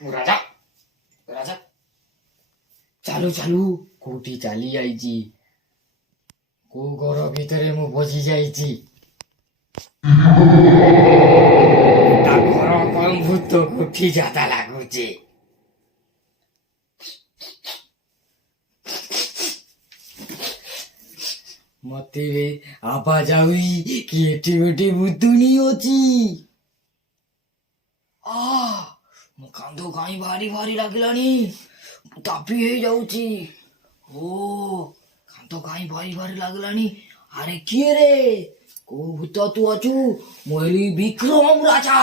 ମୁଁ ରାଜା ରାଜା ଚାଲୁ ଚାଲୁ କୋଉଠି ଚାଲି ଯାଇଛି, କୋଉ ଘର ଭିତରେ ମୁଁ ବସି ଯାଇଛି। ତା ଘର କଣ ଭୂତ କୋଠି ଯାତା ଲାଗୁଛି। ମତେ ଆବାଜ ଆଉଇ କି ଏଠି ଗୋଟେ ଭୂତୁଣୀ ଅଛି। ମୋ କାନ୍ଧ କାହିଁ ଭାରି ଭାରି ଲାଗିଲାଣି, ତାପି ହେଇଯାଉଛି। ଓ କାନ୍ଧ କାହିଁ ଭାରି ଭାରି ଲାଗିଲାଣି। ଆରେ କିଏ ରେ, କୋଉ ଭୂତ ତୁ ଅଛୁ? ମୁଁ ହେଲି ବିକ୍ରମ ରାଜା।